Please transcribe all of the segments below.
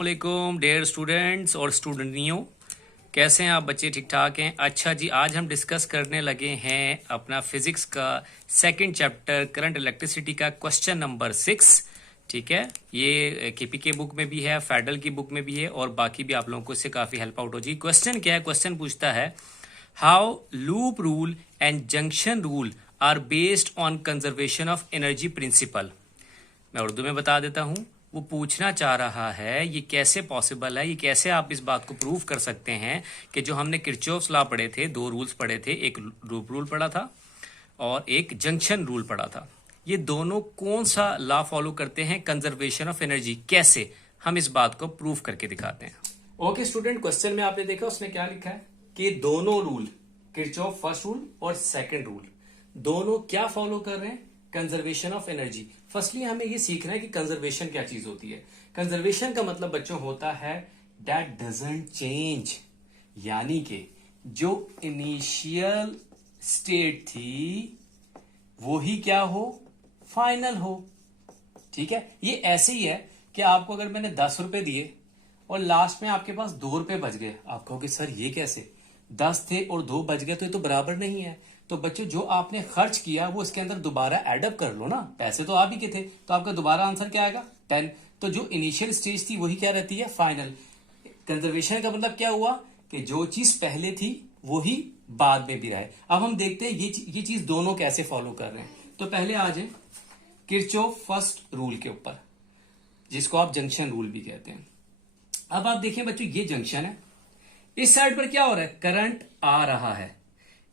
वालेकुम dear students और स्टूडेंटियों, कैसे हैं आप बच्चे? ठीक ठाक हैं? अच्छा जी, आज हम डिस्कस करने लगे हैं अपना फिजिक्स का सेकंड चैप्टर करंट इलेक्ट्रिसिटी का क्वेश्चन नंबर 6। ठीक है, ये केपीके बुक में भी है, फेडरल की बुक में भी है और बाकी भी आप लोगों को इससे काफ़ी हेल्प आउट हो जी। क्वेश्चन क्या है? क्वेश्चन पूछता है how loop rule and junction rule are based on conservation of energy principle. मैं उर्दू में बता देता हूं। वो पूछना चाह रहा है ये कैसे पॉसिबल है, ये कैसे आप इस बात को प्रूव कर सकते हैं कि जो हमने किरचॉफ्स लॉ पढ़े थे, दो रूल्स पढ़े थे, एक लूप रूल पढ़ा था और एक जंक्शन रूल पढ़ा था, ये दोनों कौन सा लॉ फॉलो करते हैं? Conservation of energy. कैसे हम इस बात को प्रूव करके दिखाते हैं? ओके स्टूडेंट, क्वेश्चन में आपने देखा उसने क्या लिखा है कि दोनों रूल, किरचॉफ फर्स्ट रूल और सेकंड रूल, दोनों क्या फॉलो कर रहे हैं? Conservation of energy. फर्स्टली हमें ये सीखना है कि कंजर्वेशन क्या चीज होती है। कंजर्वेशन का मतलब बच्चों होता है दैट डजंट चेंज, यानी कि जो इनिशियल स्टेट थी वही क्या हो? फाइनल हो। ठीक है, ये ऐसे ही है कि आपको अगर मैंने 10 रुपए दिए और लास्ट में आपके पास 2 रुपए बच गए, आप कहोगे सर ये कैसे? 10 थे और 2 बच गए तो ये तो बराबर नहीं है। तो बच्चों जो आपने खर्च किया वो इसके अंदर दोबारा एडअप कर लो ना, पैसे तो आप ही के थे, तो आपका दोबारा आंसर क्या आएगा? 10। तो जो इनिशियल स्टेज थी वही क्या रहती है? फाइनल। कंजर्वेशन का मतलब क्या हुआ कि जो चीज पहले थी वही बाद में भी रहे। अब हम देखते हैं ये चीज दोनों कैसे फॉलो कर रहे हैं। तो पहले आ जाए किरचॉफ फर्स्ट रूल के ऊपर, जिसको आप जंक्शन रूल भी कहते हैं। अब आप देखिए बच्चों, ये जंक्शन है, इस साइड पर क्या हो रहा है? करंट आ रहा है,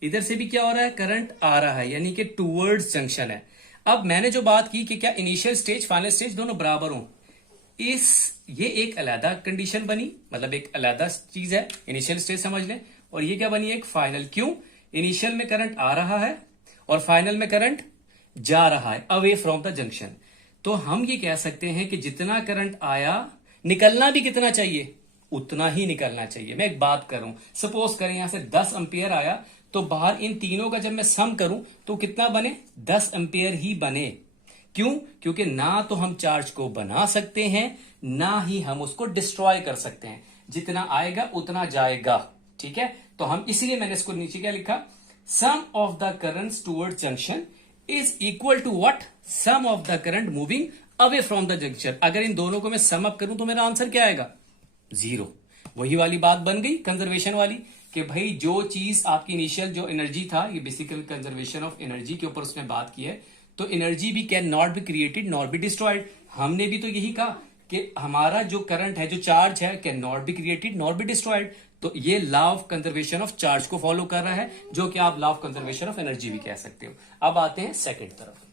इधर से भी क्या हो रहा है? करंट आ रहा है, यानी कि टूवर्ड्स जंक्शन है। अब मैंने जो बात की कि क्या इनिशियल स्टेज फाइनल स्टेज दोनों बराबर हो, ये एक अलग कंडीशन बनी, मतलब एक अलग चीज है। इनिशियल स्टेज समझ लें, और ये क्या बनी? एक फाइनल। क्यों? इनिशियल में करंट आ रहा है और फाइनल में करंट जा रहा है अवे फ्रॉम द जंक्शन। तो हम ये कह सकते हैं कि जितना करंट आया, निकलना भी कितना चाहिए? उतना ही निकलना चाहिए। मैं एक बात कर रहा हूं, सपोज करें यहां से 10 एम्पियर आया, तो बाहर इन तीनों का जब मैं सम करूं तो कितना बने? 10 एम्पियर ही बने। क्यों? क्योंकि ना तो हम चार्ज को बना सकते हैं, ना ही हम उसको डिस्ट्रॉय कर सकते हैं। जितना आएगा उतना जाएगा। ठीक है, तो हम इसलिए मैंने इसको नीचे क्या लिखा? Sum of the currents toward junction is equal to what? Sum of the current moving away from the junction. अगर इन दोनों को मैं सम अप करूं तो मेरा आंसर क्या आएगा? 0। वही वाली बात बन गई कंजर्वेशन वाली कि भाई जो चीज आपकी इनिशियल जो एनर्जी था, ये बेसिकली कंजर्वेशन ऑफ एनर्जी के ऊपर उसने बात की है। तो एनर्जी भी can not be created not be destroyed. हमने भी तो यही कहा कि हमारा जो करंट है, जो चार्ज है, can not be created not be destroyed. तो ये law of conservation of charge को फॉलो कर रहा है, जो कि आप law of conservation of energy भी कह सकते हो। अब आते हैं सेकेंड तरफ,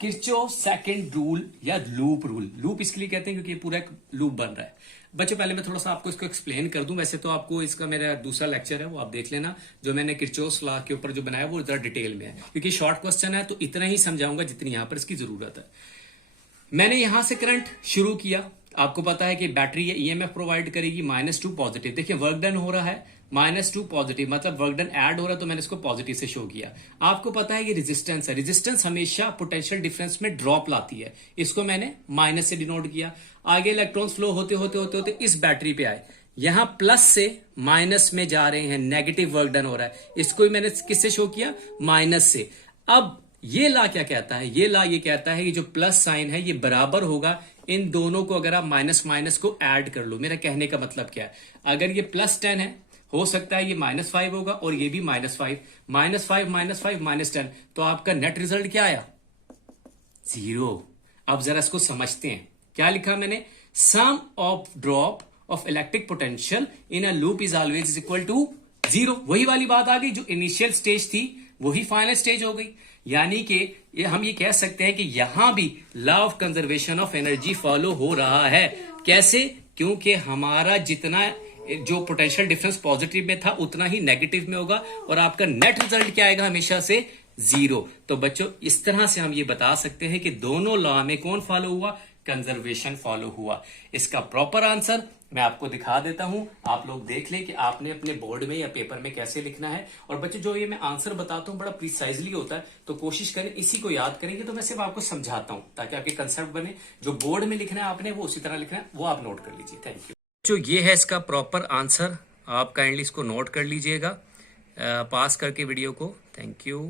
किरचॉफ सेकंड रूल या लूप रूल। लूप इसलिए कहते हैं क्योंकि ये पूरा एक लूप बन रहा है। बच्चों पहले मैं थोड़ा सा आपको इसको एक्सप्लेन कर दूं। वैसे तो आपको इसका मेरा दूसरा लेक्चर है, वो आप देख लेना, जो मैंने किरचॉफ लॉ के ऊपर जो बनाया वो जरा डिटेल में है, क्योंकि शॉर्ट क्वेश्चन है तो इतना ही समझाऊंगा जितनी यहां पर इसकी जरूरत है। मैंने यहां से करंट शुरू किया, आपको पता है कि बैटरी ईएमएफ प्रोवाइड करेगी -2 पॉजिटिव। देखिए वर्क डन हो रहा है -2 पॉजिटिव, मतलब वर्क डन ऐड हो रहा है, तो मैंने इसको पॉजिटिव से शो किया। आपको पता है ये रेजिस्टेंस है, रेजिस्टेंस हमेशा पोटेंशियल डिफरेंस में ड्रॉप लाती है, इसको मैंने माइनस से डिनोट किया। आगे इलेक्ट्रॉन्स फ्लो होते होते होते होते इस बैटरी पे आए, यहां प्लस से माइनस में जा रहे हैं, नेगेटिव वर्क डन हो रहा है, इसको भी मैंने किससे शो किया? माइनस से। अब ये ला क्या कहता है? ये ला ये कहता है कि जो प्लस साइन है ये बराबर होगा इन दोनों को, अगर आप माइनस माइनस को ऐड कर लो। मेरा कहने का मतलब क्या है? अगर ये +10 है, हो सकता है ये -5 होगा और ये भी -5, -5 -10, तो आपका नेट रिजल्ट क्या आया? 0। अब जरा इसको समझते हैं, क्या लिखा मैंने? Sum of drop of electric potential in a loop is always equal to 0। वही वाली बात आ गई, जो इनिशियल स्टेज थी वही फाइनल स्टेज हो गई। यानी कि हम ये कह सकते हैं कि यहां भी law of conservation of energy follow हो रहा है। कैसे? क्योंकि हमारा जितना जो पोटेंशियल डिफरेंस पॉजिटिव में था उतना ही नेगेटिव में होगा, और आपका नेट रिजल्ट क्या आएगा? हमेशा से 0। तो बच्चों इस तरह से हम ये बता सकते हैं कि दोनों लॉ में कौन फॉलो हुआ? कंजर्वेशन फॉलो हुआ। इसका प्रॉपर आंसर मैं आपको दिखा देता हूं, आप लोग देख लें कि आपने अपने बोर्ड में या पेपर में कैसे लिखना है। और बच्चे जो ये मैं आंसर बताता हूं बड़ा प्रिसाइजली होता है, तो कोशिश करें इसी को याद करेंगे। तो मैं सिर्फ आपको समझाता हूं ताकि आपके कंसेप्ट बने। जो बोर्ड में लिखना है आपने वो उसी तरह लिखना है, वो आप नोट कर लीजिए। Thank you. जो ये है इसका प्रॉपर आंसर, आप काइंडली इसको नोट कर लीजिएगा पास करके वीडियो को। Thank you.